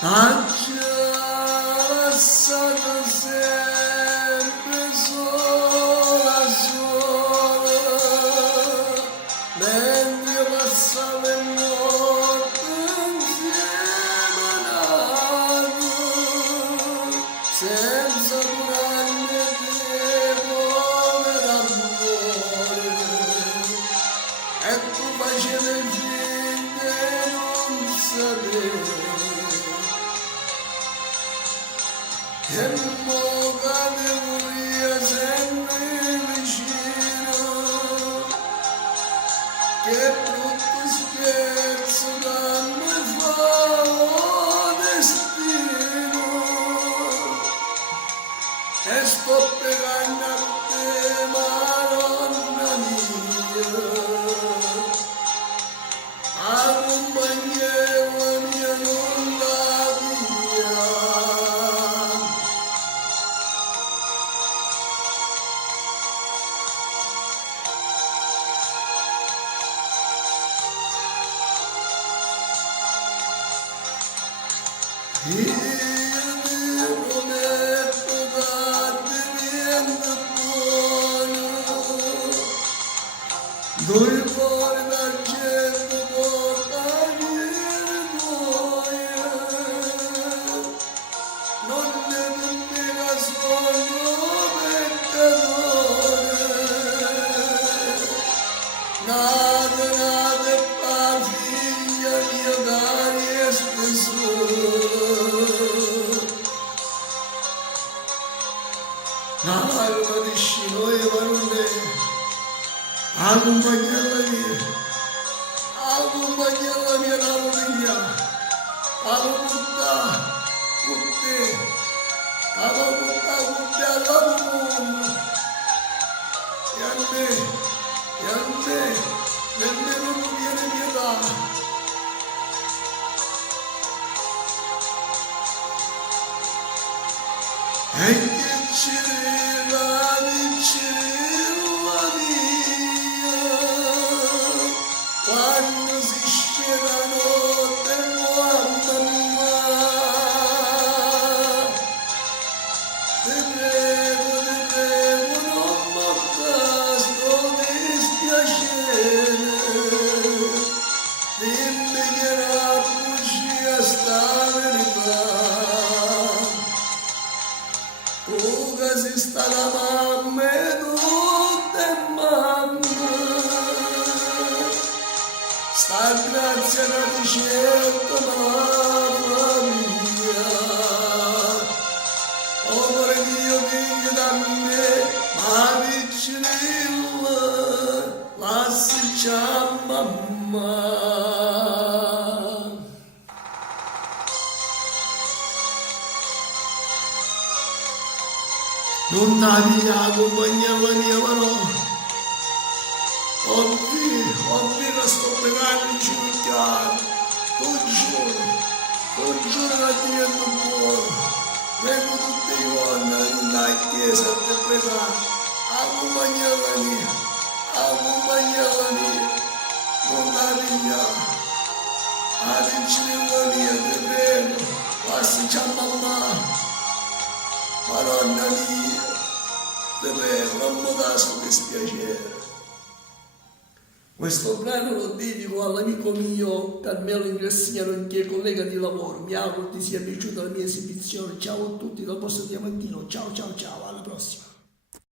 lasciato sempre sola, sola, mentre io passavo il notte insieme a nato, senza curarne te come d'amore, e tu facevi finta di non sapere. E mo cadevo io sempre vicino, che brutto scherzo da me fa lo destino, e sto pregando a te, Madonna mia, accompagneva mia non la via. Io ti prometto darti niente buono, due cuori d'argento portami noia, non ne mi nascondo peccatore, nate per figlia mia cari e stesura. L'alma di Scinoia Marone, accompagnala mia famiglia, alla butta con te alla mondo, e a me, nemmeno non viene pietà. E che cirella mia, quando si scende la notte, guarda te prego, non porta sto dispiacere, dimmi che la bugia sta verità. Tu che sei stata mamma e tutte mamma, sta grazia che ti cerco mamma mia, amore Dio vieni da me, ma vicino, lascia mamma. Non avevi accompagnata mia mano, ovvi che sto pregando in cimitero, tu giuro che ti rendo buono, vengo tutti i giorni nella chiesa a te pregare, accompagnata mia, non avevi vicino mia, te prego, lascia mamma. Madonna mia, te prego, non mi dà questo dispiacere. Questo brano lo dedico all'amico mio Carmelo Ingressiano, che è collega di lavoro. Mi auguro ti sia piaciuta la mia esibizione. Ciao a tutti, dal vostro Diamantino. Ciao, alla prossima.